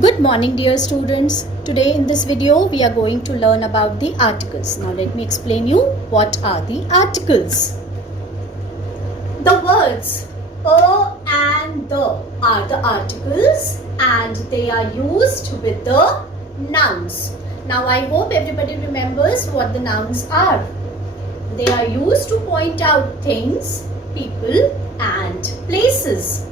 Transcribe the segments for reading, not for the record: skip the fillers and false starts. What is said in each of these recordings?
Good morning dear students. Today in this video we are going to learn about the articles. Now let me explain you what are the articles. The words a and the are the articles and they are used with the nouns. Now I hope everybody remembers what the nouns are. They are used to point out things, people and places.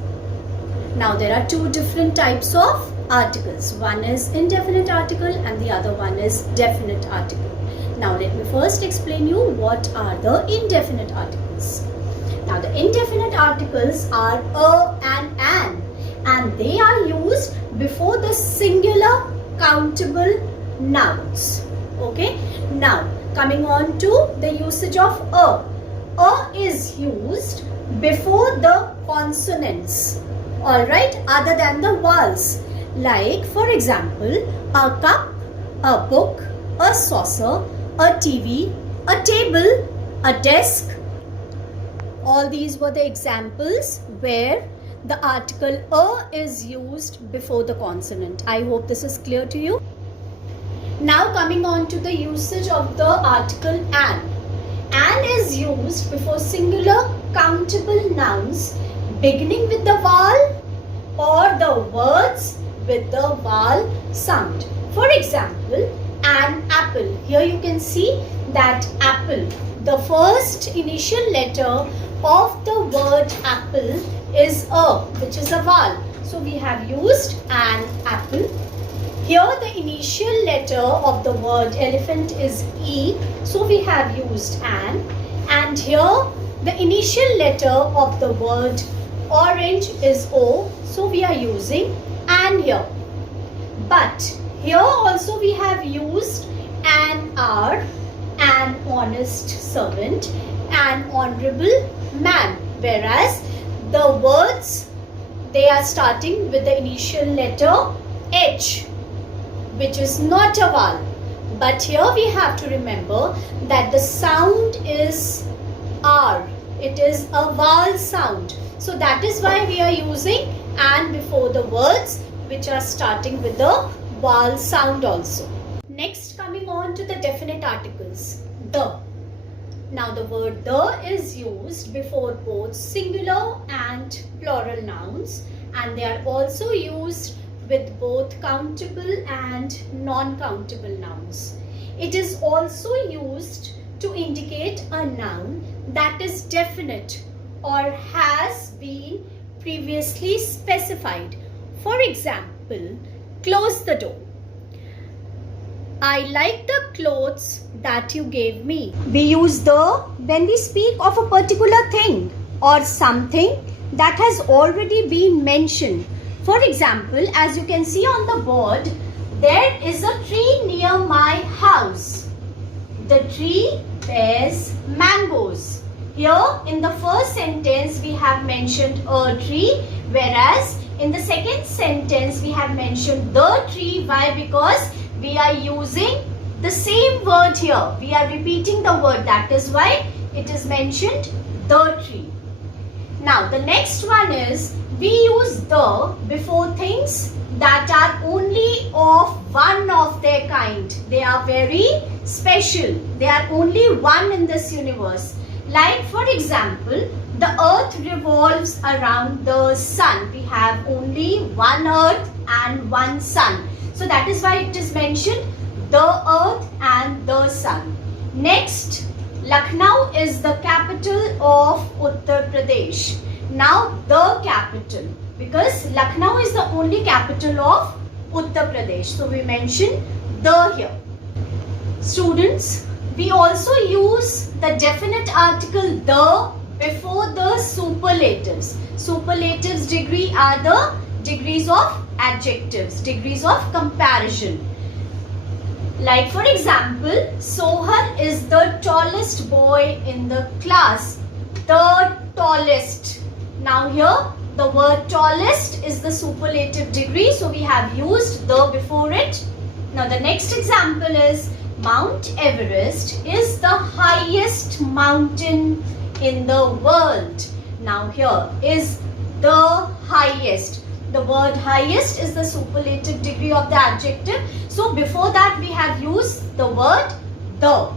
Now there are two different types of articles. One is indefinite article and the other one is definite article. Now let me first explain you what are the indefinite articles. Now the indefinite articles are a and an they are used before the singular countable nouns. Okay. Now coming on to the usage of a. A is used before the consonants. Alright, other than the vowels. Like for example, a cup, a book, a saucer, a TV, a table, a desk. All these were the examples where the article a is used before the consonant. I hope this is clear to you. Now coming on to the usage of the article an. An is used before singular countable nouns beginning with the vowel or the words with the vowel sound. For example, an apple. Here you can see that apple. The first initial letter of the word apple is a, which is a vowel. So we have used an apple. Here the initial letter of the word elephant is E. So we have used an. And here the initial letter of the word orange is O. So we are using an here. But here also we have used an hour, an honest servant, an honorable man. Whereas the words, they are starting with the initial letter H, which is not a vowel. But here we have to remember that the sound is R. It is a vowel sound. So that is why we are using an before the words which are starting with the vowel sound also. Next, coming on to the definite articles. The. Now the word the is used before both singular and plural nouns, and they are also used with both countable and non-countable nouns. It is also used to indicate a noun that is definite or has been previously specified. For example, close the door. I like the clothes that you gave me. We use the when we speak of a particular thing or something that has already been mentioned. For example, as you can see on the board, there is a tree near my house. The tree bears mangoes. Here in the first sentence we have mentioned a tree, whereas in the second sentence we have mentioned the tree. Why? Because we are using the same word here. We are repeating the word. That is why it is mentioned the tree. Now the next one is we use the before things that are only of one of their kind. They are very special. They are only one in this universe. Like for example, the earth revolves around the sun. We have only one earth and one sun. So that is why it is mentioned the earth and the sun. Next, Lucknow is the capital of Uttar Pradesh. Now the capital, because Lucknow is the only capital of Uttar Pradesh. So we mention the here. Students, we also use the definite article the before the superlatives. Superlatives degree are the degrees of adjectives, degrees of comparison. Like for example, Sohan is the tallest boy in the class. The tallest. Now here the word tallest is the superlative degree, so we have used the before it. Now the next example is Mount Everest is the highest mountain in the world. Now here is the highest. The word highest is the superlative degree of the adjective. So before that we have used the word the.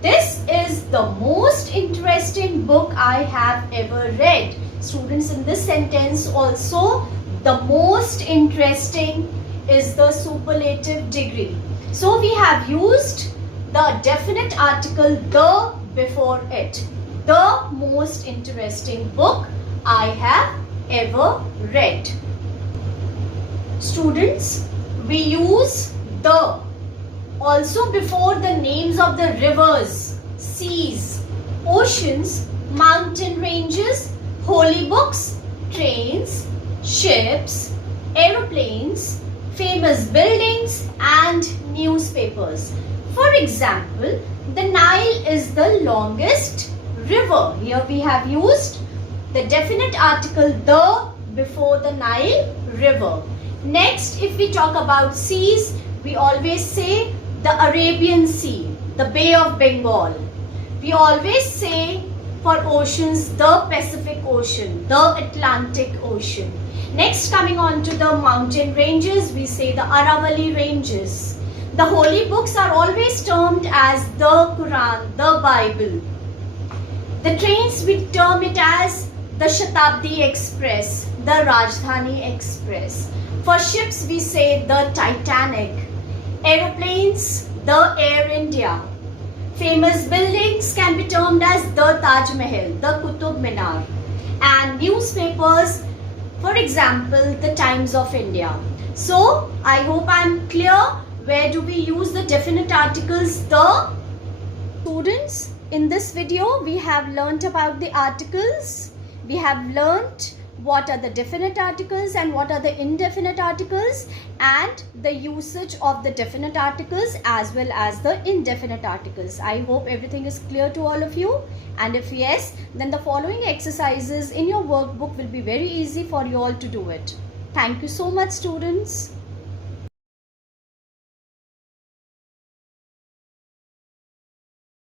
This is the most interesting book I have ever read. Students, in this sentence also, the most interesting is the superlative degree. So we have used the definite article the before it. The most interesting book I have ever read. Students, we use the also before the names of the rivers, seas, oceans, mountain ranges, holy books, trains, ships, aeroplanes, famous buildings and newspapers. For example, the Nile is the longest river. Here we have used the definite article the before the Nile river. Next, if we talk about seas, we always say the Arabian Sea, the Bay of Bengal. We always say for oceans the Pacific Ocean, the Atlantic Ocean. Next, coming on to the mountain ranges, we say the Aravalli Ranges. The holy books are always termed as the Quran, the Bible. The trains, we term it as the Shatabdi Express, the Rajdhani Express. For ships, we say the Titanic. Aeroplanes, the Air India. Famous buildings can be termed as the Taj Mahal, the Qutub Minar. And newspapers, for example, the Times of India. So, I hope I am clear. Where do we use the definite articles the? Students, in this video, we have learnt about the articles. We have learnt what are the definite articles and what are the indefinite articles and the usage of the definite articles as well as the indefinite articles. I hope everything is clear to all of you, and if yes, then the following exercises in your workbook will be very easy for you all to do it. Thank you so much, students.